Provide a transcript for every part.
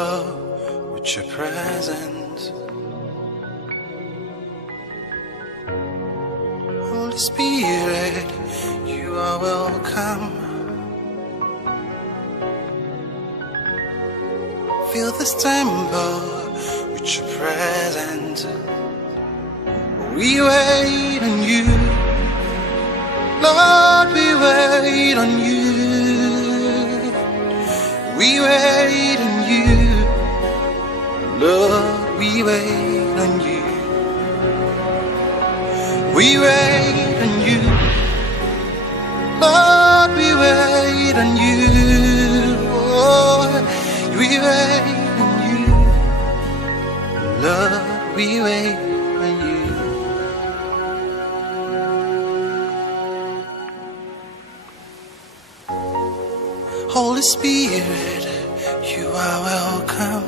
temple with your presence. Holy Spirit, you are welcome. Fill this temple with your presence. We wait on you, Lord, we wait on you. We wait on you, Lord, we wait on you. We wait on you, Lord, we wait on you. Oh, we wait on you, Lord, we wait on you. Holy Spirit, you are welcome.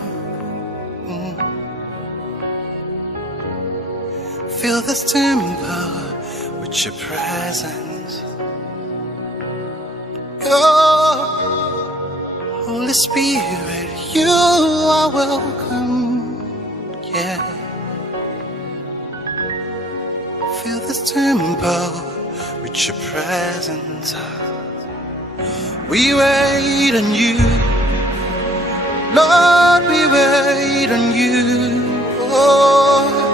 Fill this temple with your presence. Oh, Holy Spirit, you are welcome. Yeah. Fill this temple with your presence. We wait on you, Lord, we wait on you. Oh,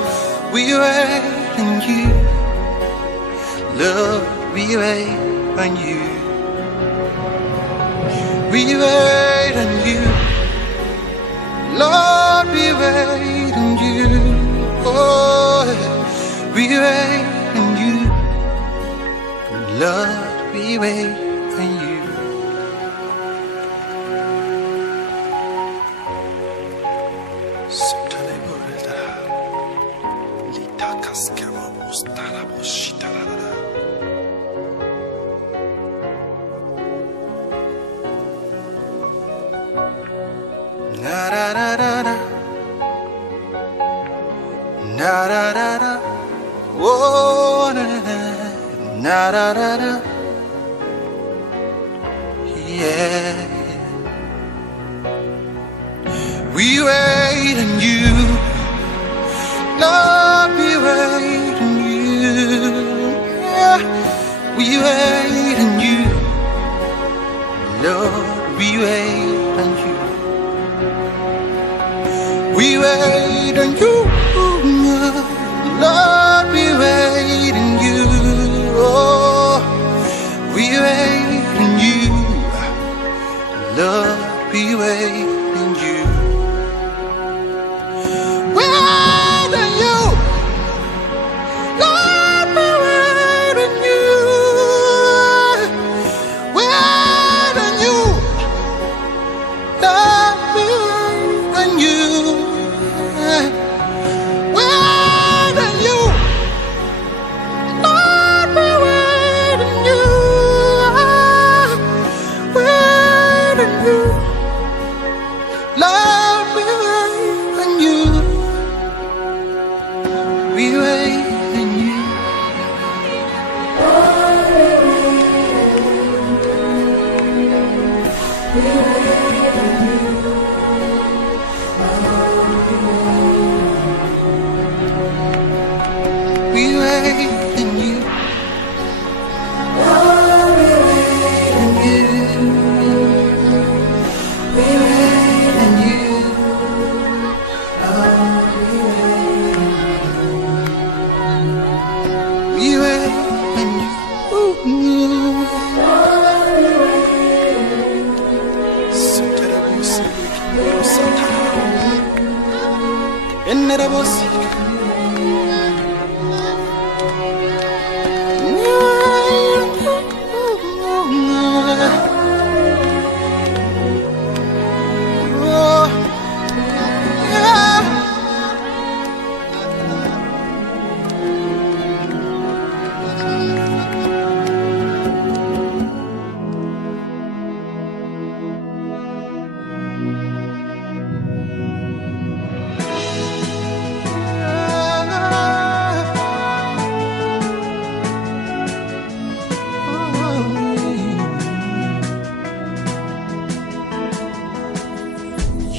we wait on you, Lord, we wait on you. We wait on you, Lord, we wait on you. Oh, we wait on you, Lord, we wait on you. Na da da da da, na da da da, oh na na na da da da, yeah. We wait on you, Lord, we wait on you. Yeah. We wait on you, Lord, we wait on you. We wait on you, Lord, we wait on you. Oh, we wait on you, Lord, we wait on you. Wait on you, Lord, we wait on you. Wait on you, Lord, we wait on you. Wait on you, Lord, we wait on you. Wait on you, Lord, we wait on you. We wait on you. We wait on you. Lord, we wait on you. We wait on you. Lord, we wait on you. We wait on you.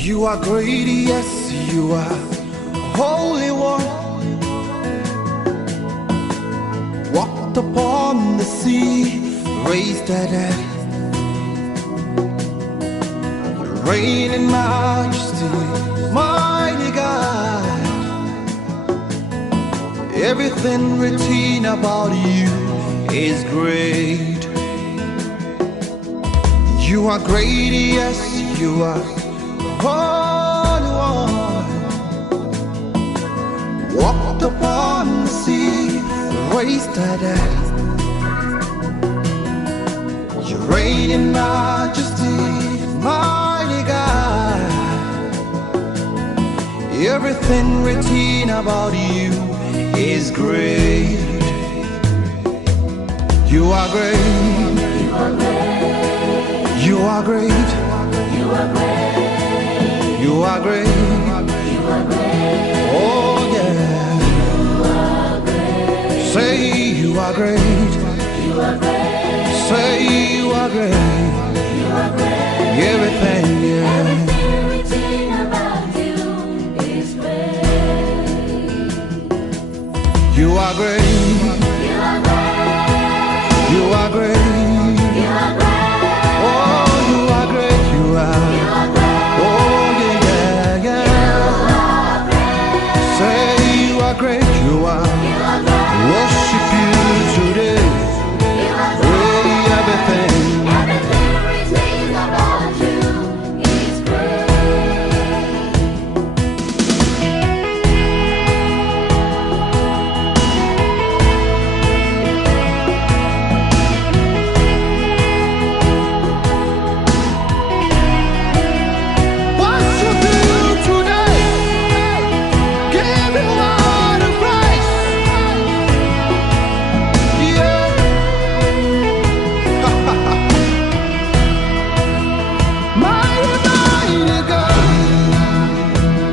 You are great, yes, you are Holy One. Walked upon the sea, raised the dead. You reign in majesty, mighty God. Everything written about you is great. You are great, yes, you are Holy One. Walked upon the sea, raised the dead. You reign in majesty, mighty God. Everything written about you is great. You are great. You are great. You are great. You are great. You are great. Oh yeah. You are great. Say you are great. You are great. Say you are great. You are great. Everything, yeah. Everything written about you is great. You are great. You are great. You are great. Great you are, worship you today. Everything written about you is great. Worship you today. Give you all the praise. Yeah. Mighty, mighty God.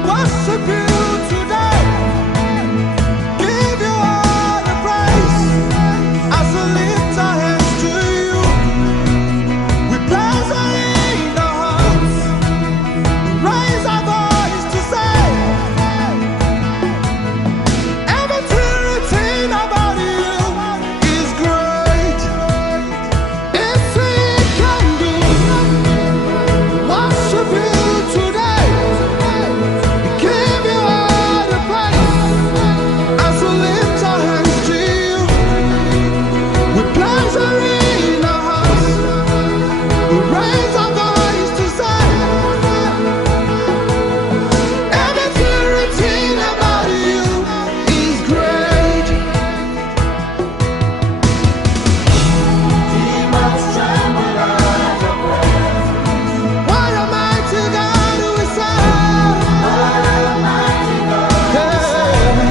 Worship you today. Give you all the praise. As we lift our hands to you, we place our in our hearts. Raise our voice to say, everything written about you is great. It's we can do. Worship you today. Give you all the praise. As we lift our hands to you, we place our in our hearts. We raise our voice to say, everything written about you is great. Demons tremble at your praise. What a mighty God we serve. What a mighty God we serve.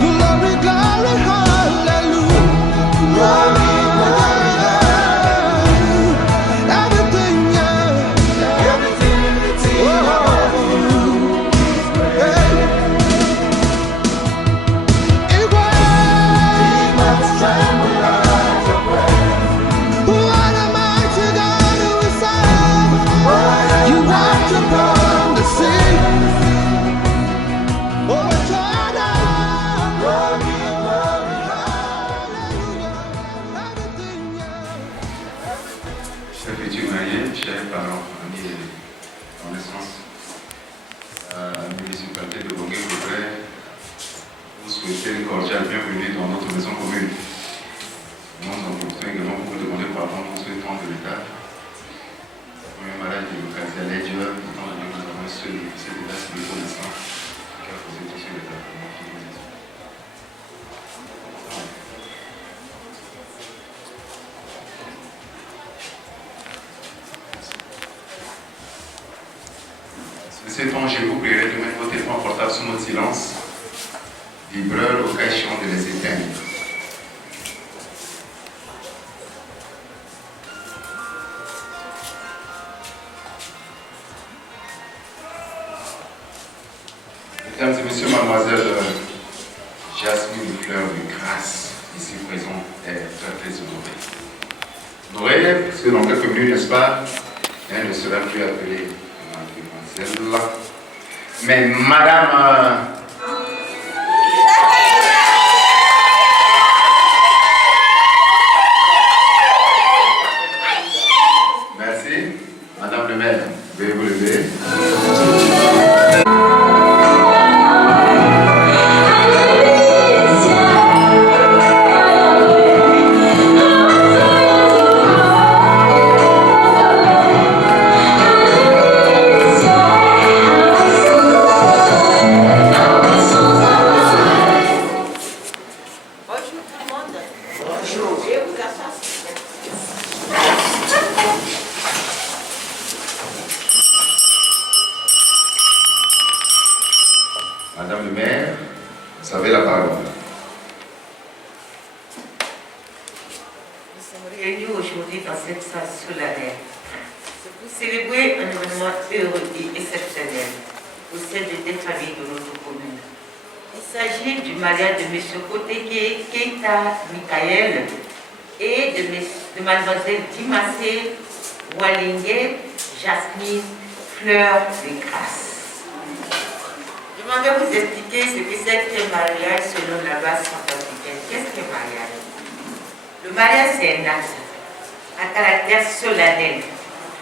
Glory, glory, hallelujah. Glory, glory, hallelujah. Everything, yeah. Everything written about you is great. Demons tremble at your praise. What a mighty God we serve. You walked upon the sea. Oh, Jordan. Glory, glory, hallelujah. Everything, yeah. Chers petits moyens, chers parents, amis et connaissances, municipalité de Bongué voudrait vous souhaiter une cordiale bienvenue dans notre maison commune. Nous en profitons également pour vous demander pardon pour ce temps de retard. La première malade délocalisée à l'aide, étant donné que nous avons un seul officier de la civile pour l'instant, qui a posé tout ce retard. Sur ce temps, je vous prierai de mettre vos téléphones portables sous mode silence, vibreur au cas échéant de les éteindre. Mesdames et messieurs, mademoiselle Jasmine Fleur de Grâce, ici présente, est très très honorée. Honorée, parce que dans quelques minutes, n'est-ce pas, elle ne sera plus appelée Marie France. Mais madame... Merci. Madame le maire, veuillez vous lever. Madame le maire, vous avez la parole. Nous sommes réunis aujourd'hui dans cette salle solennelle. C'est pour célébrer un événement heureux et exceptionnel au sein des familles de notre commune. Il s'agit du mariage de M. Koteke Keita Michael et de Mademoiselle Dimassé Walingue Jasmine Fleur de Grâce. Je m'en vais vous expliquer ce que c'est qu'un mariage selon la loi centrafricaine. Qu'est-ce qu'un mariage? Le mariage, c'est un acte à caractère solennel,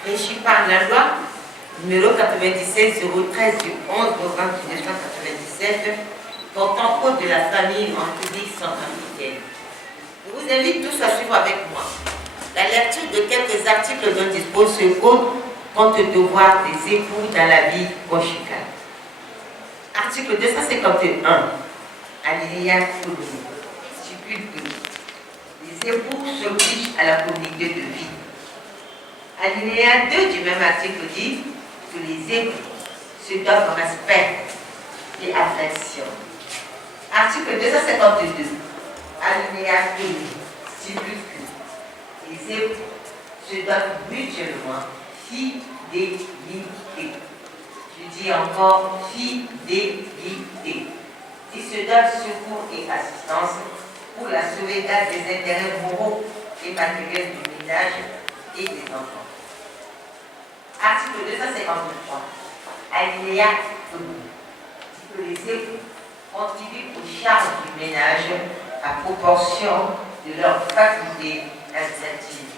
régi par la loi numéro 97-013 du 11 novembre 1997 portant code de la famille en République centrafricaine. Je vous invite tous à suivre avec moi la lecture de quelques articles dont dispose ce code quant au devoir des époux dans la vie conjugale. Article 251, alinéa 1, stipule que les époux s'obligent à la communauté de vie. Alinéa 2 du même article dit que les époux se doivent respect et affection. Article 252, alinéa 2, stipule que les époux se doivent mutuellement fidélité. Je dis encore fidélité. Ils se donnent secours et assistance pour la sauvegarde des intérêts moraux et matériels du ménage et des enfants. Article 253. Alinéa 1. Dit que les époux contribuent aux charges du ménage à proportion de leur faculté instinctive.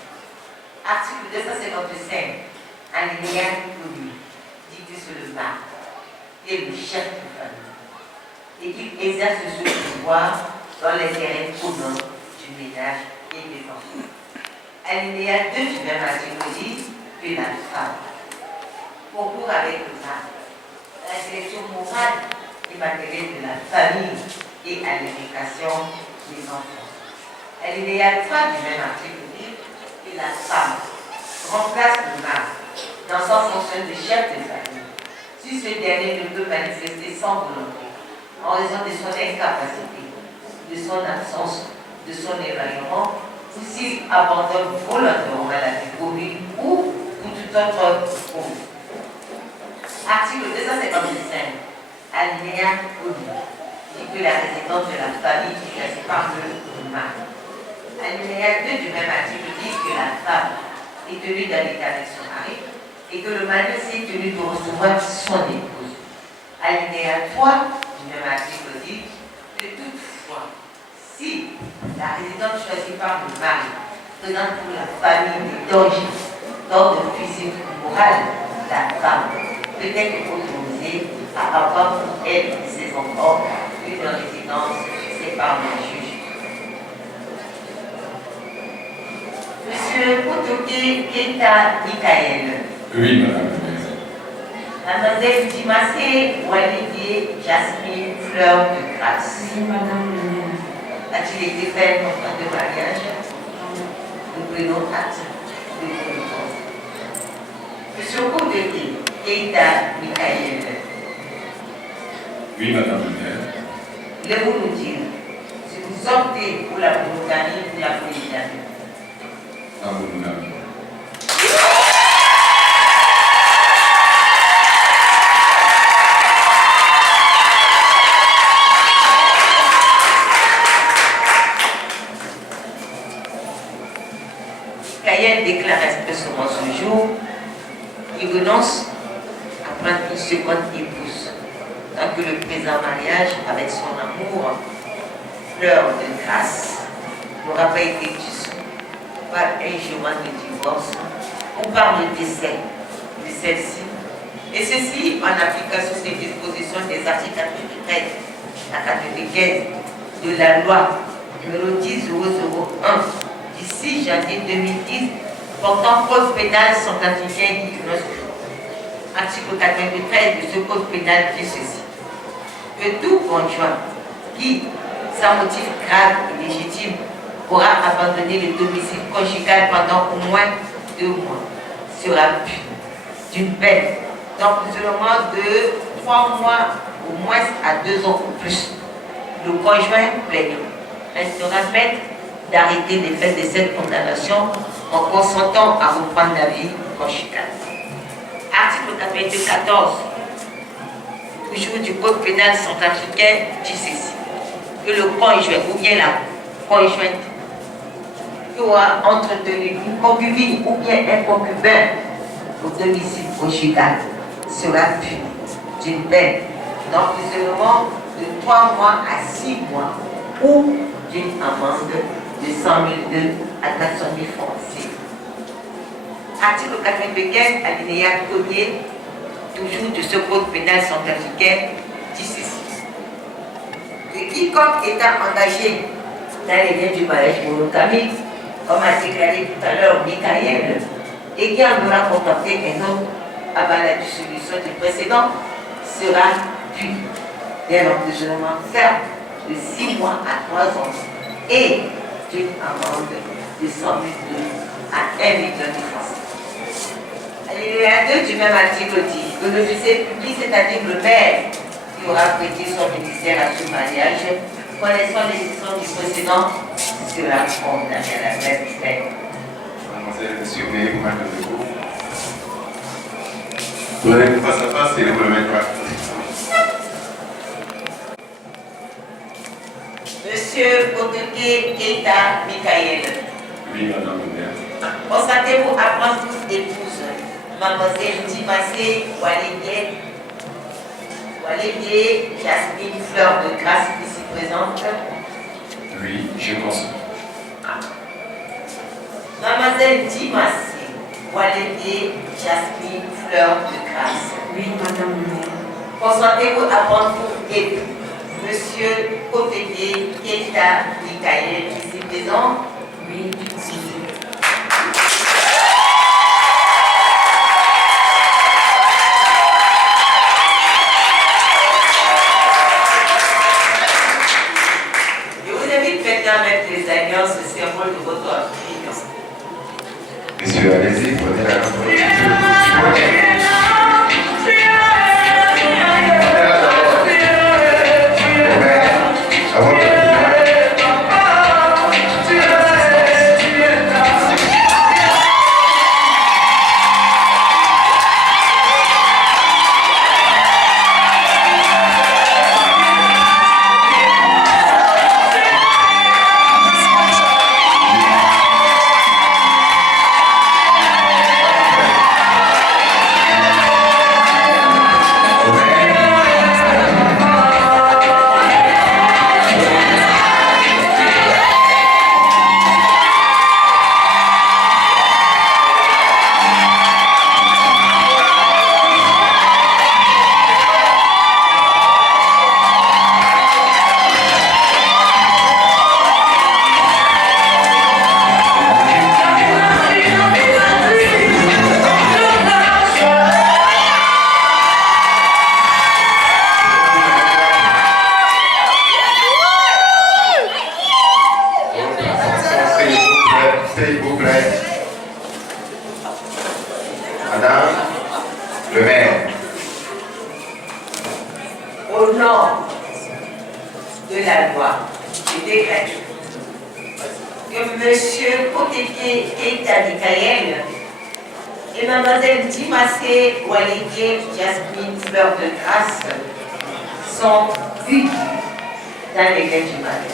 Article 255. Alinéa 1. Sur le mari et le chef de famille et qu'il exerce ce pouvoir dans l'intérêt commun du ménage et des enfants. Alinéa 2 du même article dit que la femme concourt avec le mari à la sélection morale et matérielle de la famille et à l'éducation des enfants. Alinéa 3 du même article dit que la femme remplace le mari dans son fonction de chef de famille si ce dernier ne peut manifester sans volonté, en raison de son incapacité, de son absence, de son éloignement, ou s'il abandonne volontairement la vie commune ou pour toute autre cause. Article 255, alinéa 1, dit que la résidence de la famille est choisie par le mari. Alinéa 2 du même article dit que la femme est tenue d'habiter avec son mari et que le mari s'est tenu de recevoir son épouse. Alinéa 3 du même article dit que toutefois, si la résidence choisie par le mari présente pour la famille des dangers d'ordre physique ou moral, la femme peut être autorisée à avoir pour elle et ses enfants une résidence fixée par le juge. Monsieur Koteke Keita Michael. Oui, madame le maire. Mademoiselle Dimassé Walingue Jasmine Fleur de Grâce. Oui, madame le maire. A-t-il été fait un contrat de mariage? Nous prenons acte de connaissance. Monsieur Koteke Keita Michael. Oui, madame le maire. Voulez-vous nous dire si vous optez pour la monogamie ou la polygamie? La monogamie. Kayel déclare expressément ce jour qu'il renonce à prendre seconde épouse. Tant que le présent mariage, avec son amour, fleur de grâce, n'aura pas été dissous par un jugement de divorce ou par le décès de celle-ci. Et ceci en application des dispositions des articles 93 à 95 de la loi numéro 10001 du 6 janvier 2010 portant code pénal centrafricain qui article 93 de ce code pénal dit ceci: que tout conjoint qui, sans motif grave et légitime, aura abandonné le domicile conjugal pendant au moins 2 mois sera puni d'une peine d'emprisonnement de 3 mois au moins à 2 ans ou plus. Le conjoint plaignant restera maître d'arrêter les faits de cette condamnation en consentant à reprendre la vie conjugale. Article 94, toujours du code pénal centrafricain, dit ceci: que le conjoint ou bien la conjointe qui aura entretenu une concubine ou bien un concubin au domicile conjugal sera puni d'une peine d'emprisonnement de 3 mois à 6 mois ou d'une amende de 100 000 à 400 000 francs. Article 95, alinéa 1er, toujours de ce code pénal centrafricain, dit ceci: que quiconque étant engagé dans les liens du mariage monogamique, comme a déclaré tout à l'heure Michael, et qui en aura contacté un autre avant la dissolution du précédent, sera puni d'un emprisonnement ferme de 6 mois à 3 ans et d'une amende de 100 000 à 1 million de francs. Alinéa 2 du même article dit que l'officier public, c'est-à-dire le maire, qui aura prêté son ministère à ce mariage, connaissant l'existence du précédent, sera condamné à la même peine. Mademoiselle, monsieur, veuillez vous mettre debout. Vous allez vous face à face et vous le mettre à Monsieur Oduke Keita Michael. Oui, madame le maire. Consentez-vous à prendre toute épouse, mademoiselle Dimassé Walédié Jasmine Fleur de Grâce ici présente? Oui, je consens. Mademoiselle Dimassé Walédié Jasmine Fleur de Grâce. Oui, madame le maire. Consentez-vous à prendre pour époux Monsieur Oduke Keita Michael ici présent? Oui, je consens. Avec les alliances, le symbole de votre opinion. Monsieur, allez-y, prenez la parole. S'il vous plaît. Madame le maire. Au nom de la loi, je décrète que M. Oduke Keita Michael et Mademoiselle Dimassé Walédié Jasmine Fleur de Grâce sont unis dans les liens du mariage.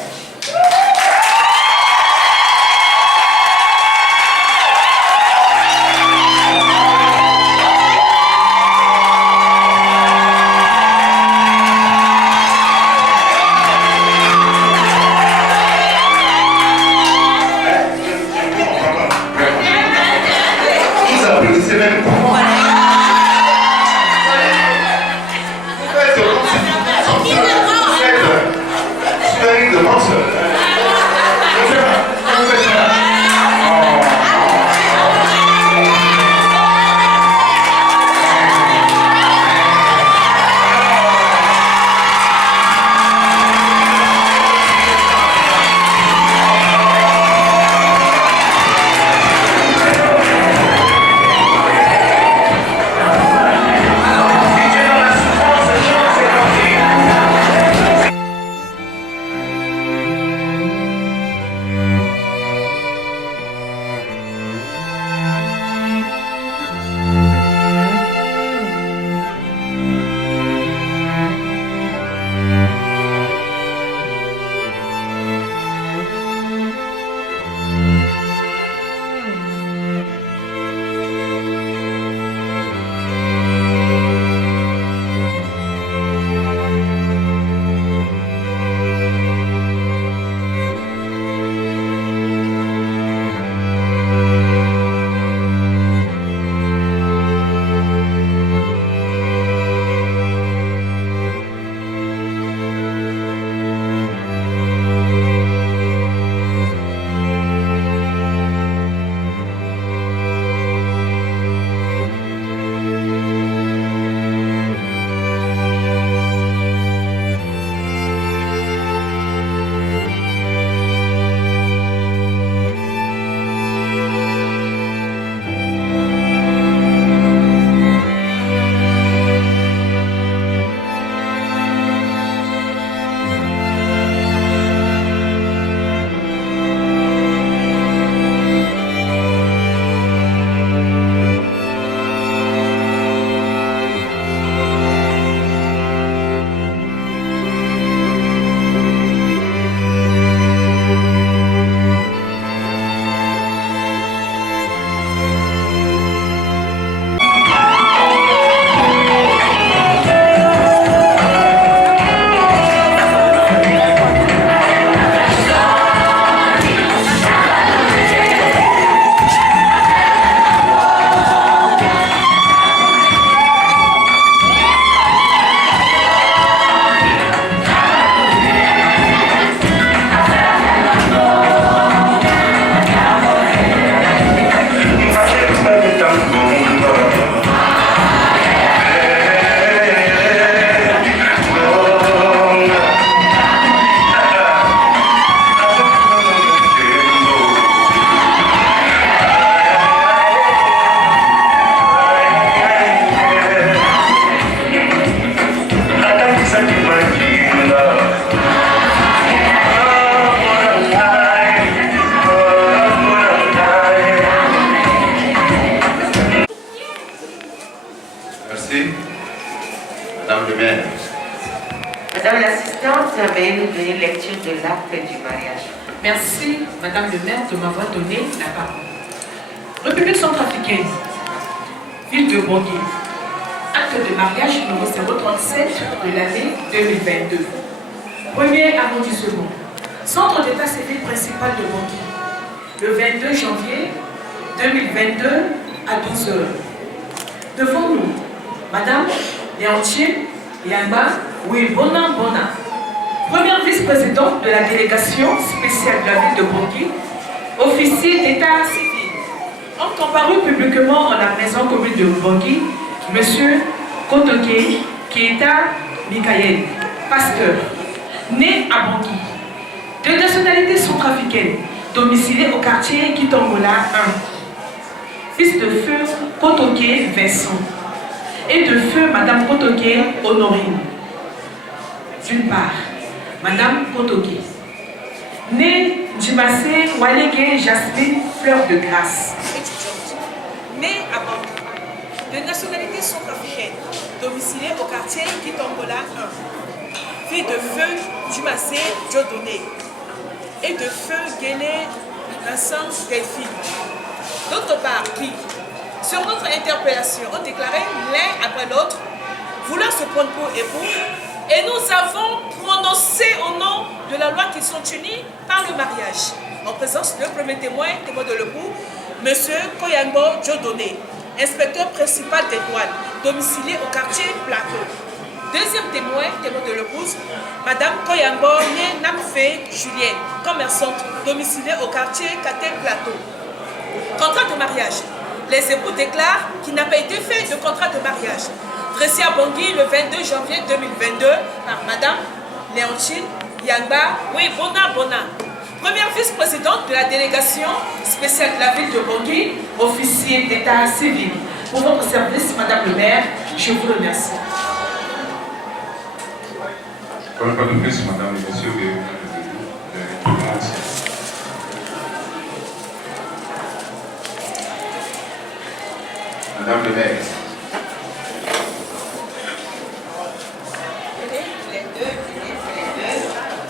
Madame l'assistante, veuillez nous donner lecture de l'acte du mariage. Merci, Madame le maire, de m'avoir donné la parole. République centrafricaine, ville de Bangui. Acte de mariage numéro 037 de l'année 2022. Premier arrondissement. Centre d'état civil principal de Bangui. Le 22 janvier 2022 à 12h. Devant nous, Madame Léontine Yamba Bona, première vice-présidente de la délégation spéciale de la ville de Bangui, officier d'état civil, ont comparu publiquement en la maison commune de Bangui, M. Kotoke Keita Mikael, pasteur, né à Bangui, de nationalité centrafricaine, domicilié au quartier Kitongola 1, fils de feu Kotoke Vincent et de feu Madame Kotoke Honorine. D'une part, Madame Kotoke, née Djimassé Walege Jasmine Fleur de Grâce, étudiante, née à Bangui, de nationalité centrafricaine, domiciliée au quartier Kitongola 1, fille de feu Djimassé Diodoné et de feu Guéné Vincent Delphine. D'autre part, qui, sur notre interpellation, ont déclaré l'un après l'autre vouloir se prendre pour époux, et nous avons prononcé au nom de la loi qu'ils sont unis par le mariage, en présence de premier témoin de l'époux, M. Koyangbo Diodoné, inspecteur principal des douanes, domicilié au quartier Plateau. Deuxième témoin de l'épouse, Mme Koyangbo Namfe Julienne, commerçante, domiciliée au quartier Katé Plateau. Contrat de mariage. Les époux déclarent qu'il n'a pas été fait de contrat de mariage, dressé à Bangui le 22 janvier 2022 par Mme Léontine Yamba Bona, première vice-présidente de la délégation spéciale de la ville de Bangui, officier d'état civil. Pour votre service, Madame le maire, je vous remercie. Comme pas de plus, Madame et Monsieur, Madame le maire.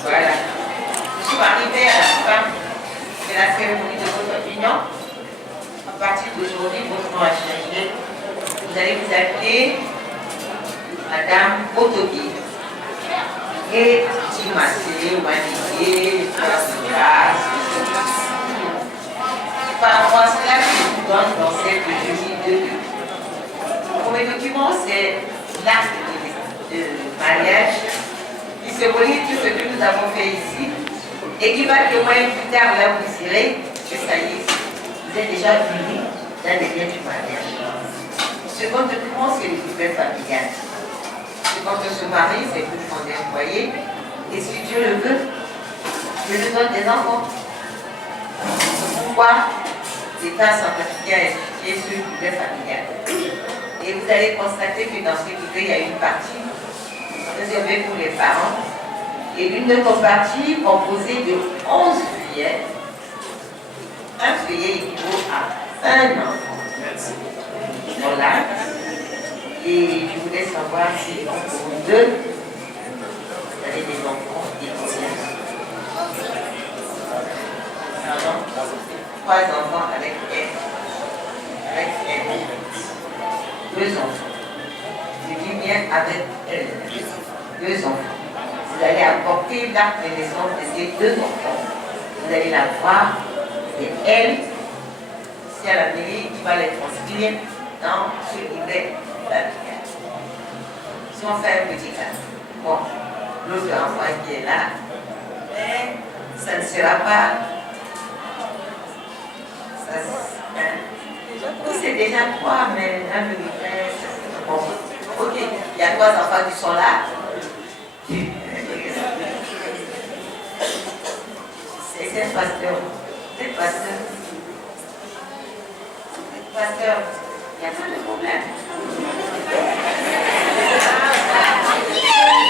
Voilà. Nous sommes arrivés à la fin de la cérémonie de votre opinion. À partir d'aujourd'hui, votre nom a changé. Vous allez vous appeler Madame Kotoke et Djimassé Walege Grâce. Par rapport à cela que je vous donne dans cette jury de deux. Le premier document, c'est l'acte de mariage qui symbolise tout ce que nous avons fait ici et qui va témoigner plus tard, là où vous irez, que ça y est, vous êtes déjà unis dans les liens du mariage. Le second document, c'est le livret familial. C'est quand on se marie, c'est pour fonder un foyer, et si Dieu le veut, je lui donne des enfants. Pourquoi l'État centrafricain a expliqué ce livret familial? Et vous allez constater que dans ce livret, il y a une partie réservée pour les parents et une autre partie composée de 11 feuillets. Un feuillet équivaut à un enfant. Voilà. Et je voulais savoir si pour deux, vous avez des enfants et combien? Pardon? 3 enfants avec elle. Avec elle. 2 enfants. Je dis bien avec elle. 2 enfants. Vous allez apporter l'acte de naissance de ces 2 enfants. Vous allez la voir. Et elle, c'est à la mairie qui va les transcrire dans ce livret familial. Si on fait un petit cas, bon, l'autre enfant qui est là, mais ça ne sera pas. C'est déjà 3, mais dans le livret, bon, ok, il y a 3 enfants qui sont là. C'est pasteur. C'est pasteur. Pasteur, il n'y a pas de problème.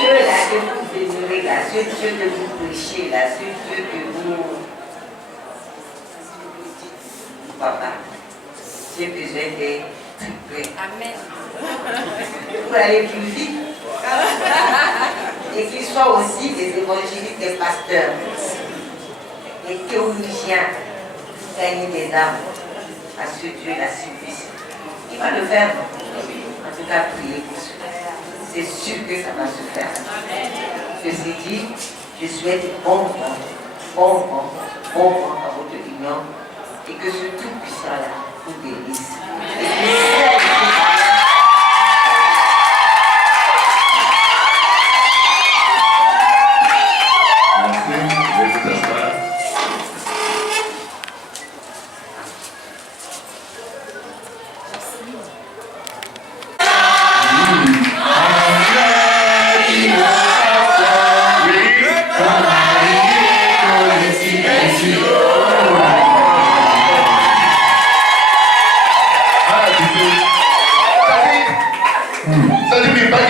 Dieu là que vous vénérez, là, ce Dieu que vous prêchez, là, ce Dieu que vous... Papa, j'ai besoin d'être triplé. Amen. Pour aller plus vite. Et qu'il soient aussi des évangélistes, des pasteurs, des théologiens, gagner des âmes à ce Dieu la service. Il va le faire. En tout cas, priez pour cela. C'est sûr que ça va se faire. Ceci dit, je souhaite bon vent à votre union et que ce Tout-Puissant-là vous bénisse.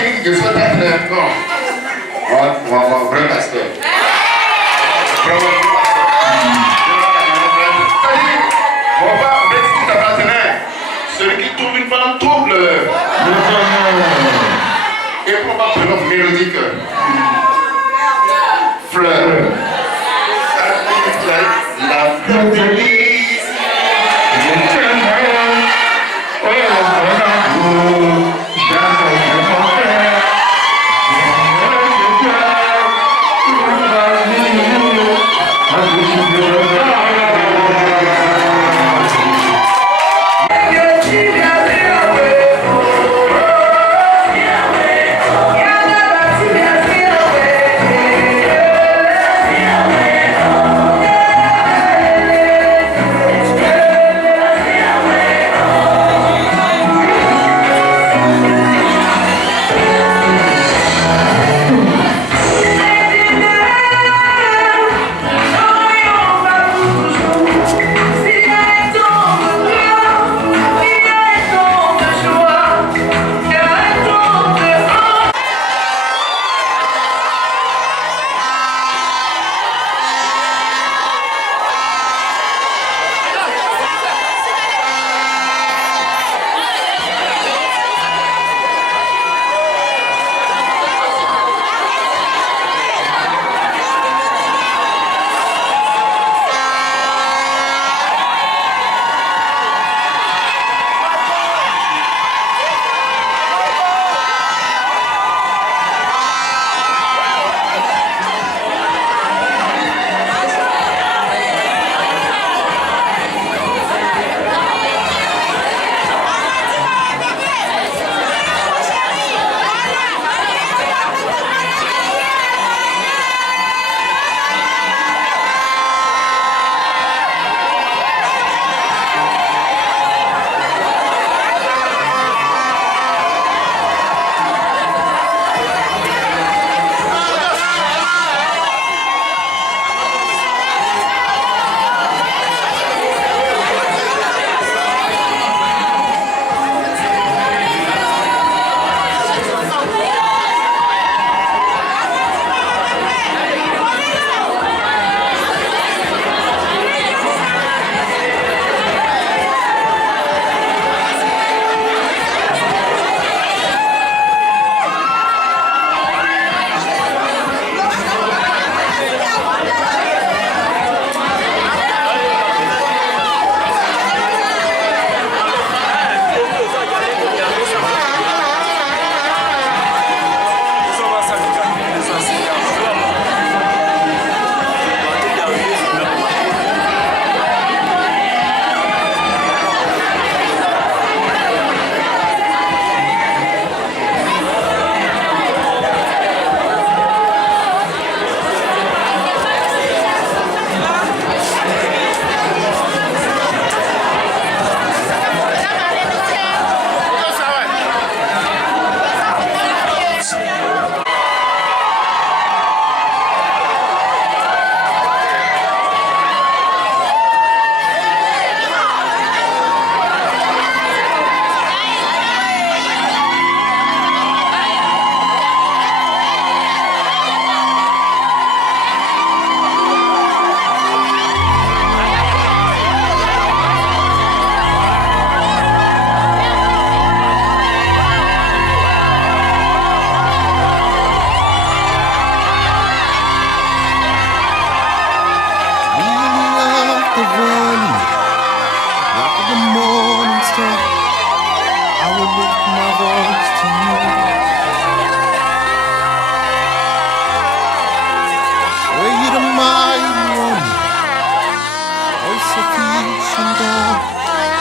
Et que soit un frère, non. Un vrai pasteur. On va avec ta partenaire. Celui qui trouve une femme trouble. Et pour ma présence mélodique. Fleur. La fleur de lys.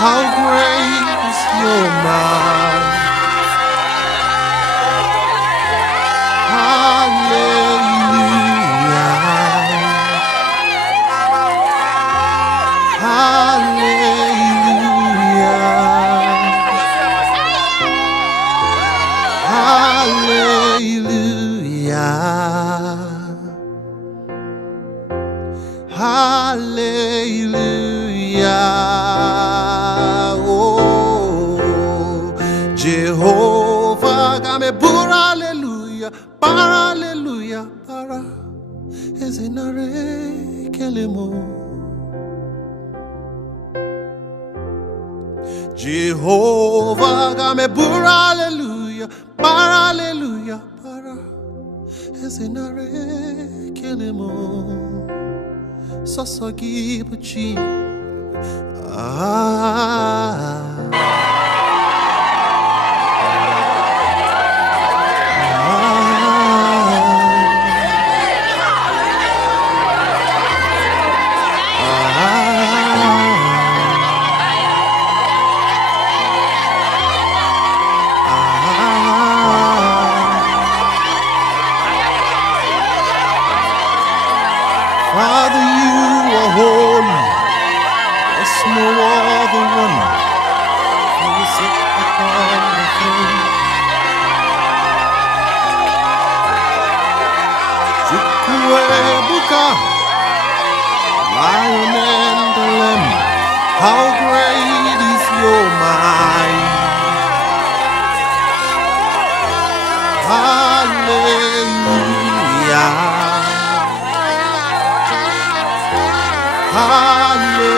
How great is your mind? Hallelujah. Hallelujah. Hallelujah. Hallelujah. Oh, Jehovah, game pura hallelujah, para hallelujah, para ezinare kelemo. Jehovah, game pura hallelujah, para hallelujah, para ezinare kelemo. Sasagi puchi. Father, you are holy. There's no other one. For you sit upon the throne. Chukwuebuka, Lion and the Lamb. How great is your might? Hallelujah. Hallelujah.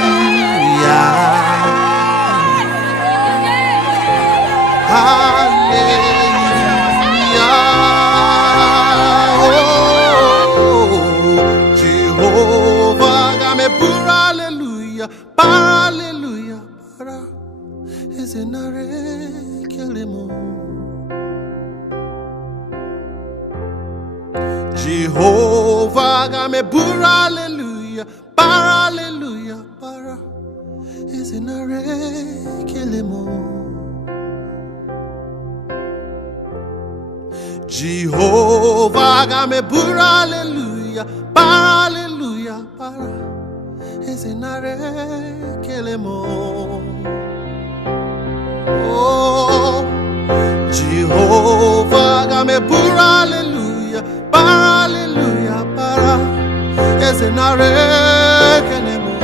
Hallelujah. Hallelujah. Oh, Jehovah, game pura hallelujah, para hallelujah, para ezenare kelemo. Jehovah, game pura hallelujah, para hallelujah, para ezenare kelemo. Jehovah, game pura hallelujah, para hallelujah, para ezenare kelemo. Oh, Jehovah, game pura hallelujah, para hallelujah, para ezenare kelemo.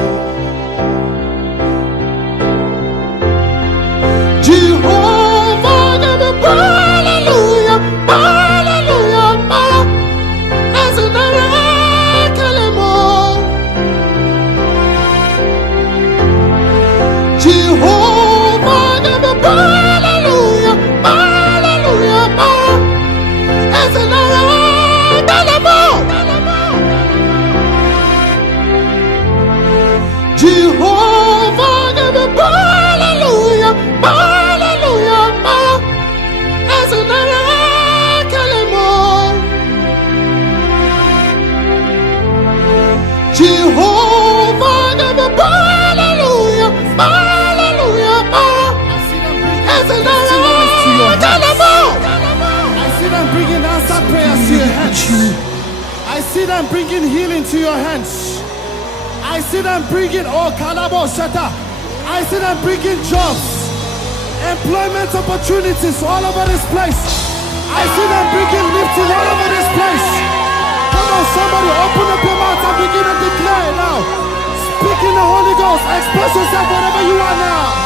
Jehovah, game pura hallelujah, para hallelujah, para ezenare kelemo. Jehovah, game pura hallelujah, para hallelujah, para ezenare kelemo. Jehovah, give a hallelujah, hallelujah, as another kalemo. Jehovah, give a hallelujah, hallelujah, as another kalemo. I see them bringing answer prayers to your hands. I see them bringing healing to your hands. I see them bringing, Kalabo Shata. I see them bringing jobs, employment opportunities all over this place. I see them bringing lifting all over this place. Come on, somebody, open up your mouth and begin to declare now. Speak in the Holy Ghost. Express yourself wherever you are now.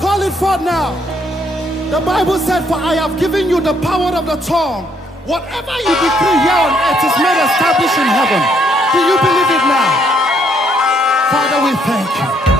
Call it forth now. The Bible said, for I have given you the power of the tongue. Whatever you decree here on earth is made established in heaven. Do you believe it now? Father, we thank you.